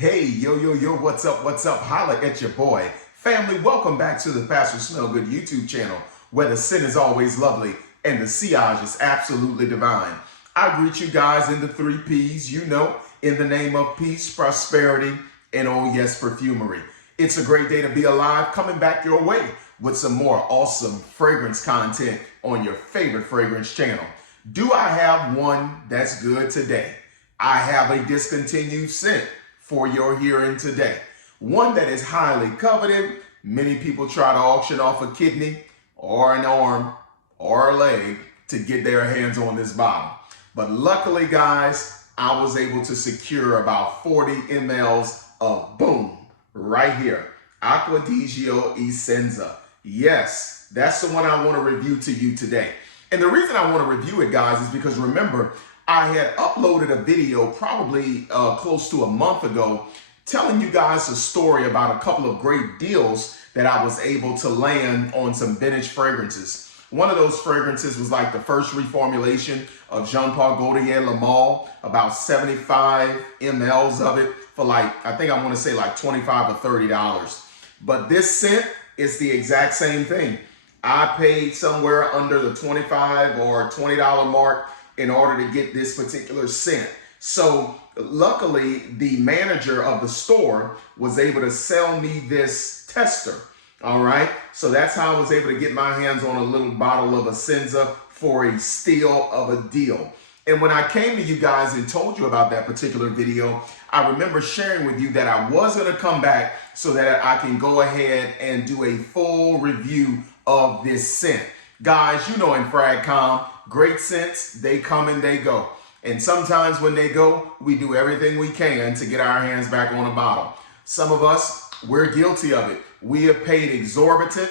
Hey, yo, what's up, Holla at your boy. Family, welcome back to the Pastor Smellgood YouTube channel, where the sin is always lovely and the sillage is absolutely divine. I greet you guys in the 3 P's, in the name of peace, prosperity, and oh yes, perfumery. It's a great day to be alive, coming back your way with some more awesome fragrance content on your favorite fragrance channel. Do I have one that's good today? I have a discontinued scent for your hearing today. One that is highly coveted. Many people try to auction off a kidney or an arm or a leg to get their hands on this bottle. But luckily, guys, I was able to secure about 40 mLs of boom right here. Acqua Di Gio Essenza. Yes, that's the one I want to review to you today. And the reason I want to review it, guys, is because remember, I had uploaded a video probably close to a month ago telling you guys a story about a couple of great deals that I was able to land on some vintage fragrances. One of those fragrances was like the first reformulation of Jean-Paul Gaultier Le Male, about 75 mLs of it for like, I think I want to say like $25 or $30. But this scent is the exact same thing. I paid somewhere under the $25 or $20 mark in order to get this particular scent. So luckily, the manager of the store was able to sell me this tester. All right. So that's how I was able to get my hands on a little bottle of Essenza for a steal of a deal. And when I came to you guys and told you about that particular video, I remember sharing with you that I was going to come back so that I can go ahead and do a full review of this scent. Guys, you know in FragCom, great scents, they come and they go. And sometimes when they go, we do everything we can to get our hands back on a bottle. Some of us, we're guilty of it. We have paid exorbitant,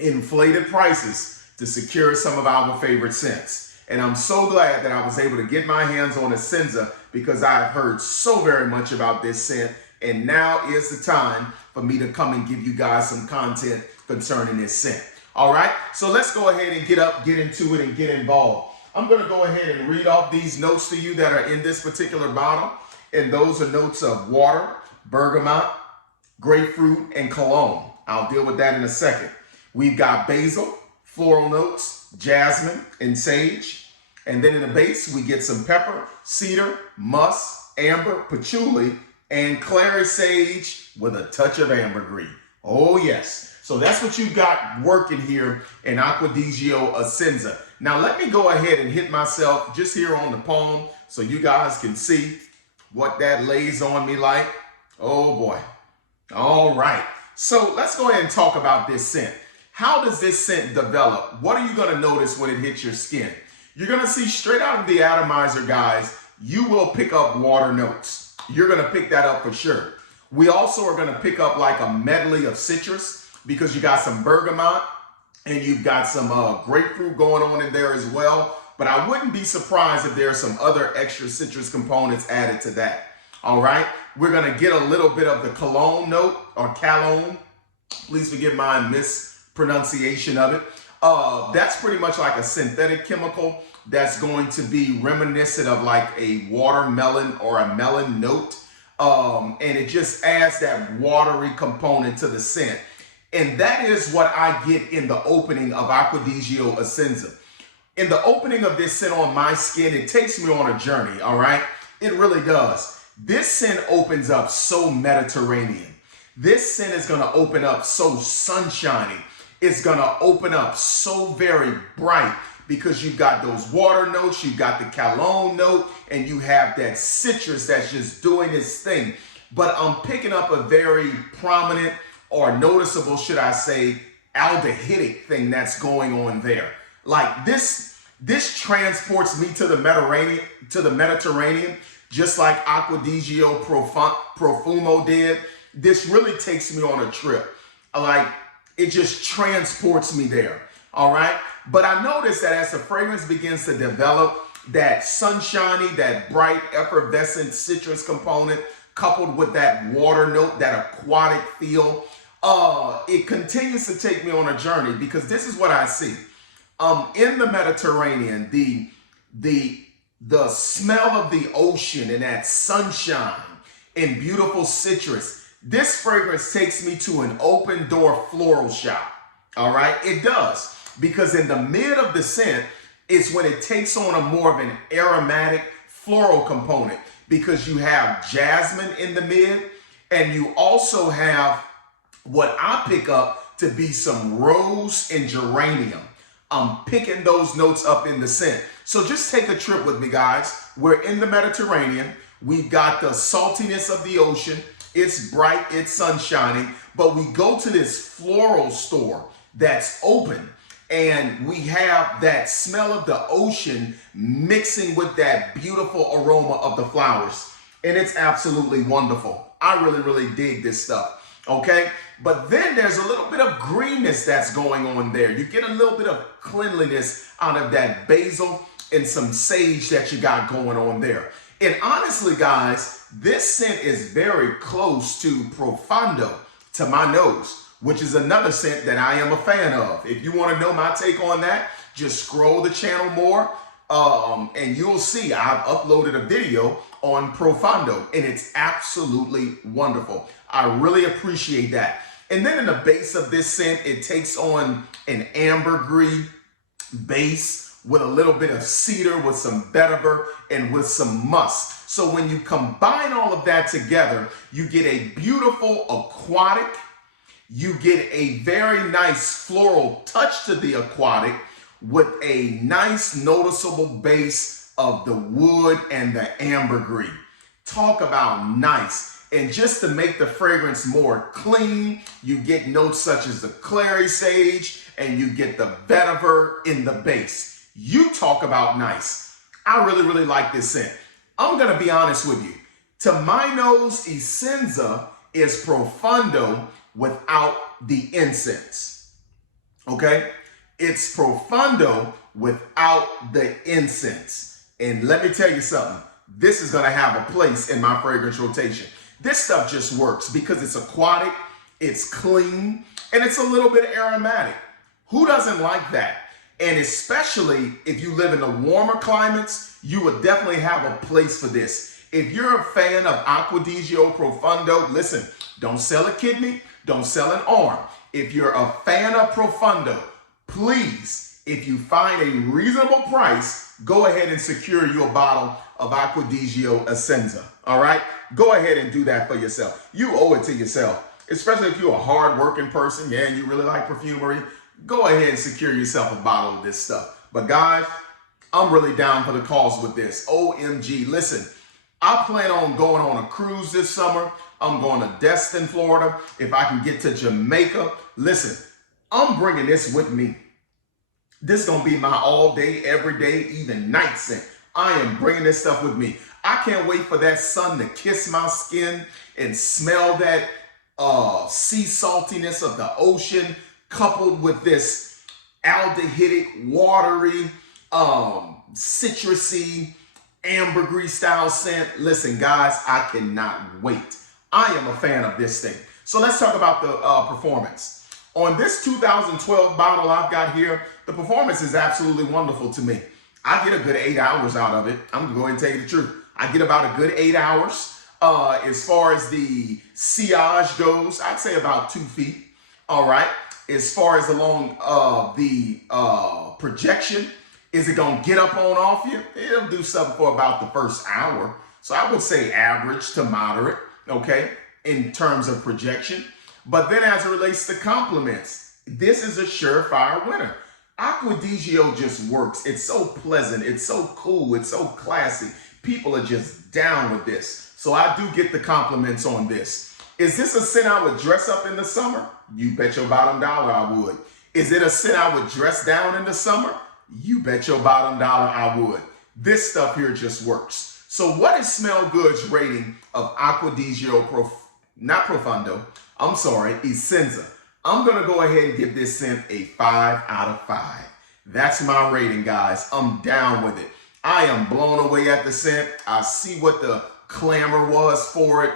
inflated prices to secure some of our favorite scents. And I'm so glad that I was able to get my hands on Essenza because I've heard so very much about this scent. And now is the time for me to come and give you guys some content concerning this scent. All right, so let's go ahead and get into it and get involved. I'm going to go ahead and read off these notes to you that are in this particular bottle. And those are notes of water, bergamot, grapefruit, and cologne. I'll deal with that in a second. We've got basil, floral notes, jasmine, and sage. And then in the base, we get some pepper, cedar, musk, amber, patchouli, and clary sage with a touch of ambergris. Oh, yes. So that's what you've got working here in Acqua Di Gio Essenza. Now let me go ahead and hit myself just here on the palm so you guys can see what that lays on me like. Oh boy. All right. So let's go ahead and talk about this scent. How does this scent develop? What are you going to notice when it hits your skin? You're going to see straight out of the atomizer, guys, you will pick up water notes. You're going to pick that up for sure. We also are going to pick up like a medley of citrus, because you got some bergamot and you've got some grapefruit going on in there as well. But I wouldn't be surprised if there are some other extra citrus components added to that. All right. We're going to get a little bit of the cologne note or cologne. Please forgive my mispronunciation of it. That's pretty much like a synthetic chemical that's going to be reminiscent of like a watermelon or a melon note. And it just adds that watery component to the scent. And that is what I get in the opening of Acqua Di Gio Essenza. In the opening of this scent on my skin, it takes me on a journey, all right? It really does. This scent opens up so Mediterranean. This scent is going to open up so sunshiny. It's going to open up so very bright because you've got those water notes, you've got the cologne note, and you have that citrus that's just doing its thing. But I'm picking up a very prominent or noticeable, should I say, aldehydic thing that's going on there. Like this transports me to the Mediterranean, just like Acqua Di Gio Profumo did. This really takes me on a trip. Like it just transports me there. All right. But I noticed that as the fragrance begins to develop, that sunshiny, that bright, effervescent citrus component, coupled with that water note, that aquatic feel, it continues to take me on a journey because this is what I see. In the Mediterranean, the smell of the ocean and that sunshine and beautiful citrus. This fragrance takes me to an open door floral shop. All right, it does, because in the mid of the scent is when it takes on a more of an aromatic floral component, because you have jasmine in the mid, and you also have what I pick up to be some rose and geranium. I'm picking those notes up in the scent. So just take a trip with me, guys. We're in the Mediterranean. We've got the saltiness of the ocean. It's bright, it's sun shining, but we go to this floral store that's open, and we have that smell of the ocean mixing with that beautiful aroma of the flowers. And it's absolutely wonderful. I really, really dig this stuff, okay? But then there's a little bit of greenness that's going on there. You get a little bit of cleanliness out of that basil and some sage that you got going on there. And honestly, guys, this scent is very close to Profondo to my nose, which is another scent that I am a fan of. If you want to know my take on that, just scroll the channel more, and you'll see I've uploaded a video on Profondo, and it's absolutely wonderful. I really appreciate that. And then in the base of this scent, it takes on an ambergris base with a little bit of cedar, with some vetiver, and with some musk. So when you combine all of that together, you get a beautiful aquatic, you get a very nice floral touch to the aquatic with a nice noticeable base of the wood and the ambergris. Talk about nice. And just to make the fragrance more clean, you get notes such as the clary sage, and you get the vetiver in the base. You talk about nice. I really, really like this scent. I'm going to be honest with you. To my nose, Essenza is Profondo without the incense. Okay? It's Profondo without the incense. And let me tell you something. This is going to have a place in my fragrance rotation. This stuff just works because it's aquatic, it's clean, and it's a little bit aromatic. Who doesn't like that? And especially if you live in the warmer climates, you would definitely have a place for this. If you're a fan of Acqua Di Gio Profondo, listen, don't sell a kidney, don't sell an arm. If you're a fan of Profondo, please, if you find a reasonable price, go ahead and secure you a bottle of Acqua Di Gio Essenza, all right? Go ahead and do that for yourself. You owe it to yourself, especially if you're a hard-working person, and you really like perfumery. Go ahead and secure yourself a bottle of this stuff. But guys, I'm really down for the cause with this. OMG, listen, I plan on going on a cruise this summer. I'm going to Destin, Florida. If I can get to Jamaica, listen, I'm bringing this with me. This is going to be my all day, every day, even night scent. I am bringing this stuff with me. I can't wait for that sun to kiss my skin and smell that sea saltiness of the ocean, coupled with this aldehydic, watery, citrusy, ambergris style scent. Listen, guys, I cannot wait. I am a fan of this thing. So let's talk about the performance. On this 2012 bottle I've got here, the performance is absolutely wonderful to me. I get a good 8 hours out of it. I'm going to go ahead and tell you the truth. I get about a good 8 hours. As far as the sillage goes, I'd say about 2 feet. All right. As far as along the projection, is it going to get up on off you? It'll do something for about the first hour. So I would say average to moderate, okay, in terms of projection. But then as it relates to compliments, this is a surefire winner. Acqua Di Gio just works. It's so pleasant. It's so cool. It's so classy. People are just down with this. So I do get the compliments on this. Is this a scent I would dress up in the summer? You bet your bottom dollar I would. Is it a scent I would dress down in the summer? You bet your bottom dollar I would. This stuff here just works. So what is Smell Good's rating of Acqua Di Gio not Profondo, I'm sorry, Essenza? I'm going to go ahead and give this scent a 5 out of 5. That's my rating, guys. I'm down with it. I am blown away at the scent. I see what the clamor was for it.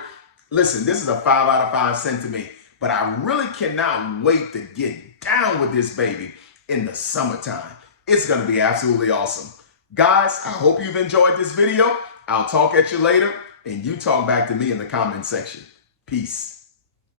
Listen, this is a 5 out of 5 scent to me, but I really cannot wait to get down with this baby in the summertime. It's going to be absolutely awesome. Guys, I hope you've enjoyed this video. I'll talk at you later. and you talk back to me in the comment section. Peace.